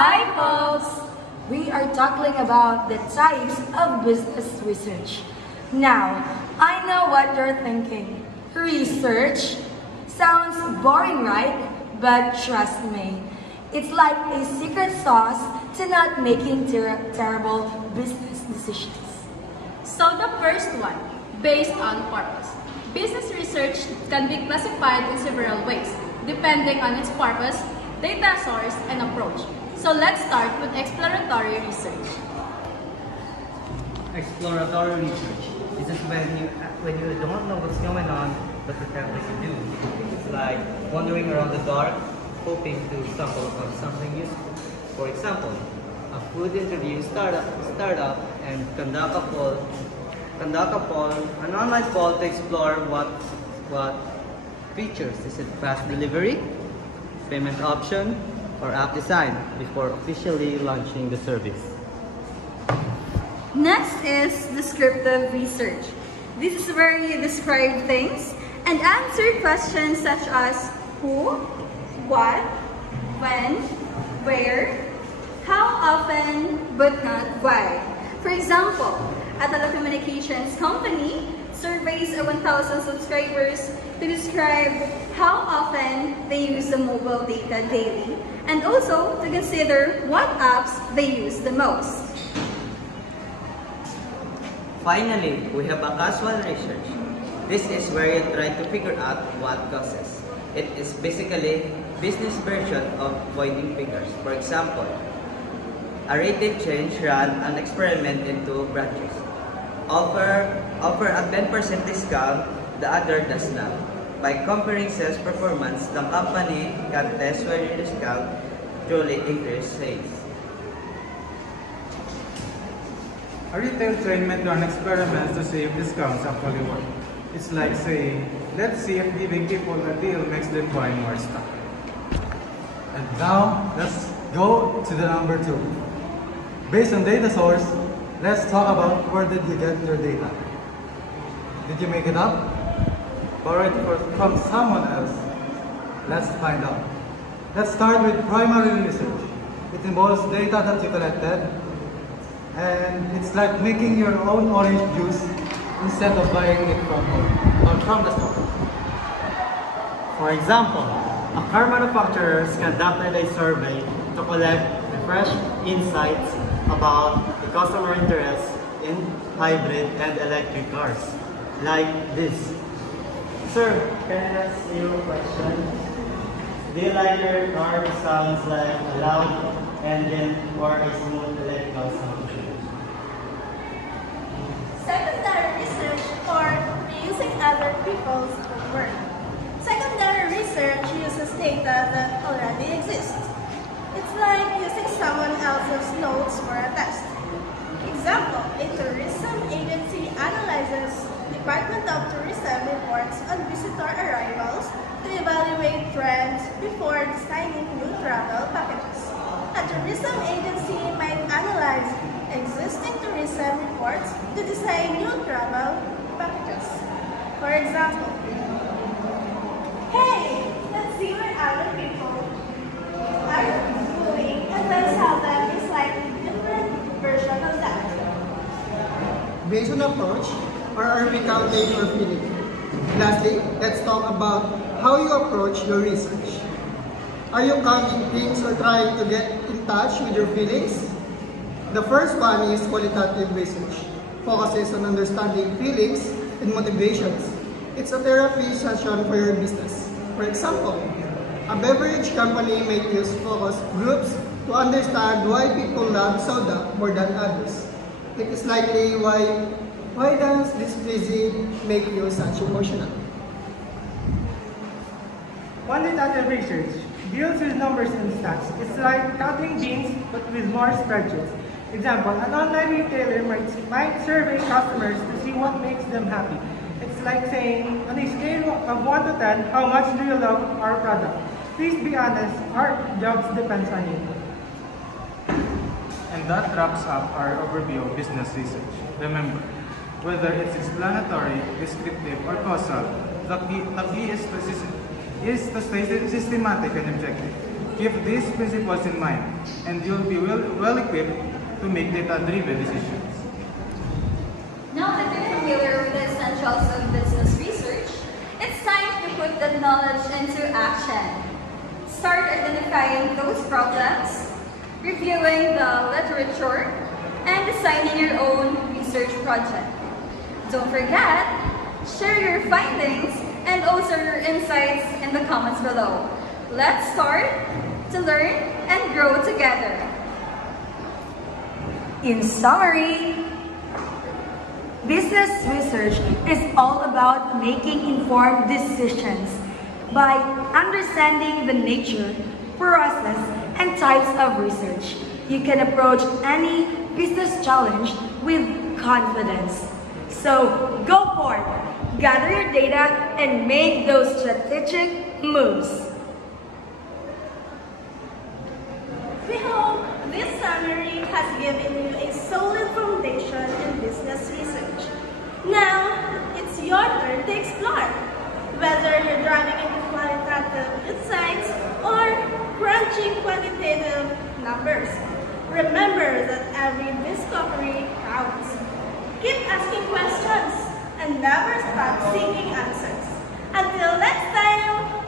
Hi folks! We are talking about the types of business research. Now, I know what you're thinking. Research? Sounds boring, right? But trust me, it's like a secret sauce to not making terrible business decisions. So the first one, based on purpose. Business research can be classified in several ways, depending on its purpose, data source, and approach. So let's start with exploratory research. Exploratory research. This is when you don't know what's going on, but you have to do. It's like wandering around the dark, hoping to stumble upon something useful. For example, a food interview startup and conduct a poll, an online poll to explore what features. Is it fast delivery, payment option, or app design before officially launching the service. Next is descriptive research. This is where you describe things and answer questions such as who, what, when, where, how often, but not why. For example, a telecommunications company surveys 1,000 subscribers to describe how often they use the mobile data daily and also to consider what apps they use the most. Finally, we have a casual research. This is where you try to figure out what causes. It is basically business version of avoiding figures. For example, a retail chain ran an experiment in 2 branches. Offer a 10% discount, the other does not. By comparing sales performance, the company can test whether discount truly increase sales. A retail chain might run experiments to see if discounts actually work. It's like saying, let's see if giving people a deal makes them buy more stuff. And now, let's go to the number 2. Based on data source, let's talk about where did you get your data. Did you make it up? Borrow it from someone else? Let's find out. Let's start with primary research. It involves data that you collected, and it's like making your own orange juice instead of buying it from the store. For example, a car manufacturer conducted a survey to collect fresh insights about the customer interest in hybrid and electric cars, like this. Sir, can I ask you a question? Do you like your car sounds like a loud engine or a smooth electrical sound? Secondary research or using other people's work. Secondary research uses data that already exists. It's like using someone else's notes for a test. Example, a tourism agency analyzes Department of Tourism reports on visitor arrivals to evaluate trends before designing new travel packages. A tourism agency might analyze existing tourism reports to design new travel packages. For example, hey, let's see what other people are doing and let's have them a slightly different version of that. Based on approach, or are we counting or feeling? Lastly, let's talk about how you approach your research. Are you counting things or trying to get in touch with your feelings? The first one is qualitative research. Focuses on understanding feelings and motivations. It's a therapy session for your business. For example, a beverage company may use focus groups to understand why people love soda more than others. It is likely why does this fizzy make you such emotional? Quantitative research deals with numbers and stats. It's like counting beans but with more spreadsheets. Example, an online retailer might survey customers to see what makes them happy. It's like saying, on a scale of 1 to 10, how much do you love our product? Please be honest, our jobs depends on you. And that wraps up our overview of business research. Remember, whether it's explanatory, descriptive, or causal, the key is to stay systematic and objective. Keep these principles in mind, and you'll be well equipped to make data-driven decisions. Now that you're familiar with the essentials of business research, it's time to put that knowledge into action. Start identifying those problems, reviewing the literature, and designing your own research project. Don't forget, share your findings and also your insights in the comments below. Let's start to learn and grow together. In summary, business research is all about making informed decisions by understanding the nature, process, and types of research. You can approach any business challenge with confidence. So go forth, gather your data, and make those strategic moves. We hope this summary has given you a solid foundation in business research. Now, it's your turn to explore. Whether you're driving into qualitative insights or crunching quantitative numbers, remember that every discovery counts. Keep asking questions and never stop seeking answers. Until next time!